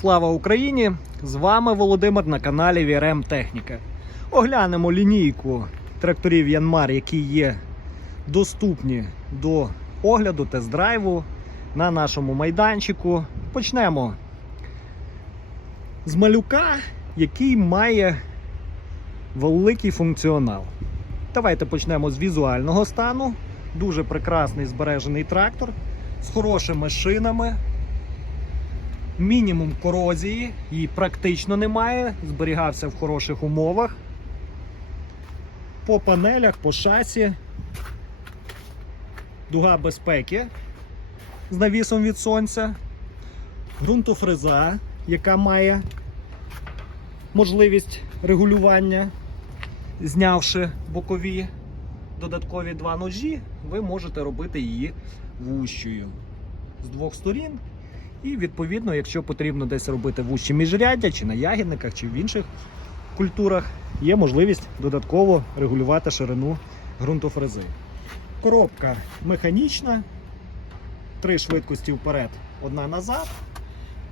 Слава Україні! З вами Володимир на каналі VRM Техніка. Оглянемо лінійку тракторів Янмар, які є доступні до огляду, тест-драйву на нашому майданчику. Почнемо з малюка, який має великий функціонал. Давайте почнемо з візуального стану. Дуже прекрасний збережений трактор з хорошими шинами. Мінімум корозії, її практично немає, зберігався в хороших умовах. По панелях, по шасі, дуга безпеки з навісом від сонця, ґрунтофреза, яка має можливість регулювання, знявши бокові додаткові два ножі, ви можете робити її вущою з двох сторін. І відповідно, якщо потрібно десь робити вущі міжряддя, чи на ягідниках, чи в інших культурах, є можливість додатково регулювати ширину ґрунтофрези. Коробка механічна, три швидкості вперед, одна назад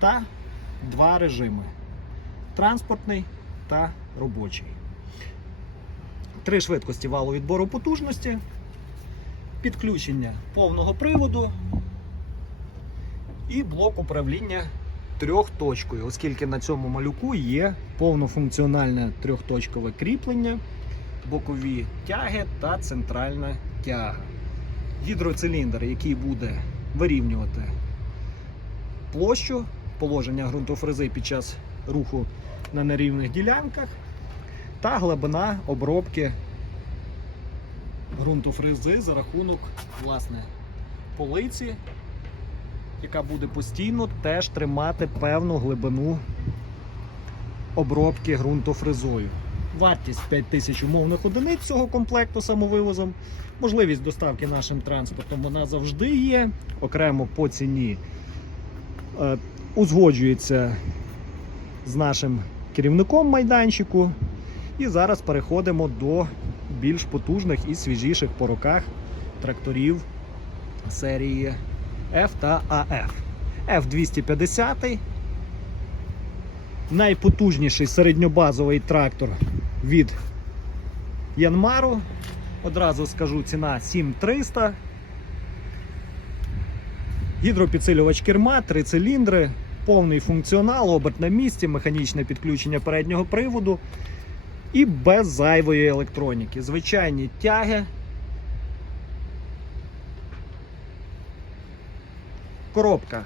та два режими: транспортний та робочий. Три швидкості валу відбору потужності, підключення повного приводу і блок управління трьохточкою, оскільки на цьому малюку є повнофункціональне трьохточкове кріплення, бокові тяги та центральна тяга. Гідроциліндр, який буде вирівнювати площу, положення ґрунтофрези під час руху на нерівних ділянках, та глибина обробки ґрунтофрези за рахунок власне полиці яка буде постійно теж тримати певну глибину обробки ґрунтофрезою. Вартість 5000 умовних одиниць цього комплекту самовивозом. Можливість доставки нашим транспортом вона завжди є. Окремо по ціні е, узгоджується з нашим керівником майданчику. І зараз переходимо до більш потужних і свіжіших по роках тракторів серії F та AF. F250. Найпотужніший середньобазовий трактор від Янмару. Одразу скажу ціна 7300. Гідропідсилювач керма, три циліндри, повний функціонал, оберт на місці, механічне підключення переднього приводу і без зайвої електроніки. Звичайні тяги. Коробка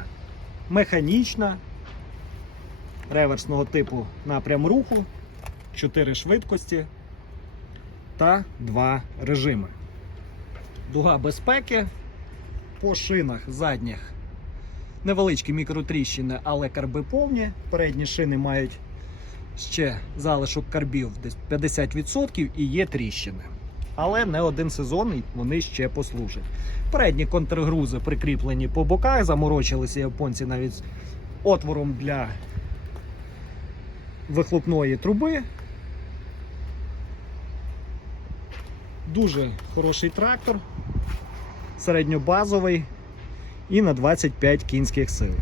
механічна, реверсного типу напрям руху, 4 швидкості та 2 режими. Дуга безпеки по шинах задніх невеличкі мікротріщини, але карби повні. Передні шини мають ще залишок карбів десь 50% і є тріщини. Але не один сезон вони ще послужать. Передні контргрузи прикріплені по боках, заморочилися японці навіть отвором для вихлопної труби. Дуже хороший трактор, середньобазовий і на 25 кінських сил.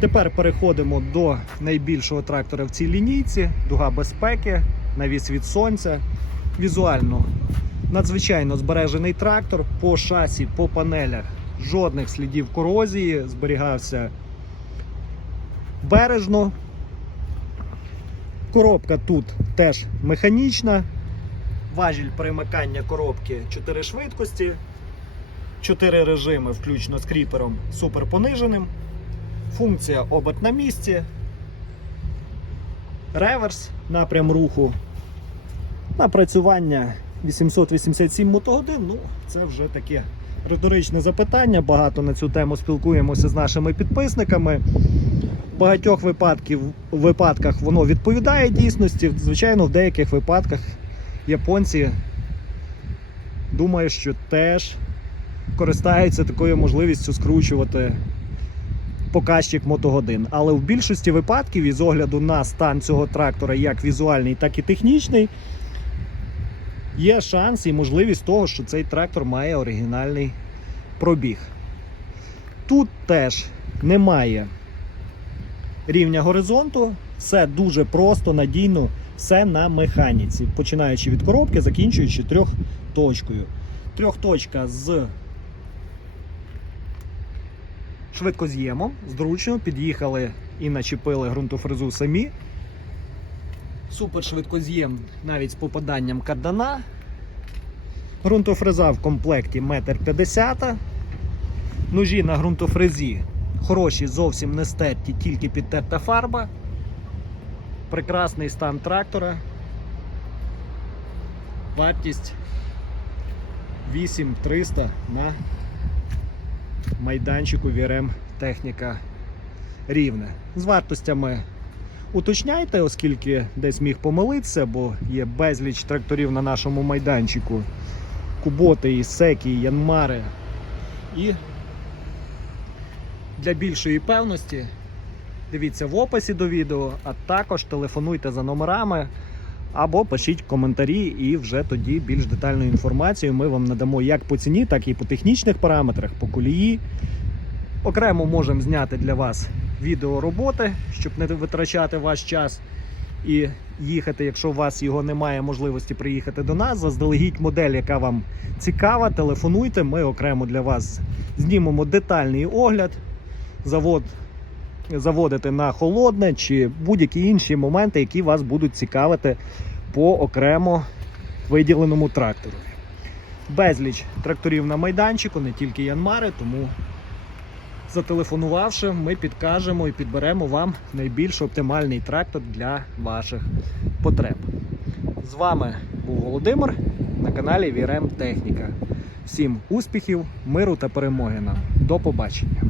Тепер переходимо до найбільшого трактора в цій лінійці, дуга безпеки, навіс від сонця. Візуально надзвичайно збережений трактор по шасі, по панелях, жодних слідів корозії, зберігався бережно. Коробка тут теж механічна. Важіль перемикання коробки 4 швидкості, 4 режими, включно з кріпером суперпониженим. Функція оберт на місці, реверс, напрям руху, напрацювання 887 мотогодин. Ну, це вже таке риторичне запитання. Багато на цю тему спілкуємося з нашими підписниками. В багатьох випадків, випадках воно відповідає дійсності. Звичайно, в деяких випадках японці думаю, що теж користаються такою можливістю скручувати показчик мотогодин. Але в більшості випадків, із огляду на стан цього трактора, як візуальний, так і технічний, є шанс і можливість того, що цей трактор має оригінальний пробіг. Тут теж немає рівня горизонту. Все дуже просто, надійно, все на механіці. Починаючи від коробки, закінчуючи трьохточкою. Трьохточка з швидкоз'ємом, зручно, під'їхали і начепили ґрунтофрезу самі. Супер швидкоз'єм навіть з попаданням кардана. Ґрунтофреза в комплекті 1,50 м. Ножі на ґрунтофрезі хороші, зовсім не стерті, тільки підтерта фарба. Прекрасний стан трактора. Вартість 8300 на майданчику VRM техніка рівне. З вартостями уточняйте, оскільки десь міг помилитися, бо є безліч тракторів на нашому майданчику. Куботи, і секи, і янмари. І для більшої певності дивіться в описі до відео, а також телефонуйте за номерами або пишіть коментарі, і вже тоді більш детальну інформацію ми вам надамо як по ціні, так і по технічних параметрах, по колії. Окремо можемо зняти для вас відео роботи, щоб не витрачати ваш час і їхати, якщо у вас його немає можливості приїхати до нас. Заздалегідь модель, яка вам цікава, телефонуйте. Ми окремо для вас знімемо детальний огляд, завод, заводити на холодне чи будь-які інші моменти, які вас будуть цікавити по окремо виділеному трактору. Безліч тракторів на майданчику, не тільки Янмари, тому зателефонувавши, ми підкажемо і підберемо вам найбільш оптимальний трактор для ваших потреб. З вами був Володимир на каналі VRM Техніка. Всім успіхів, миру та перемоги нам. До побачення!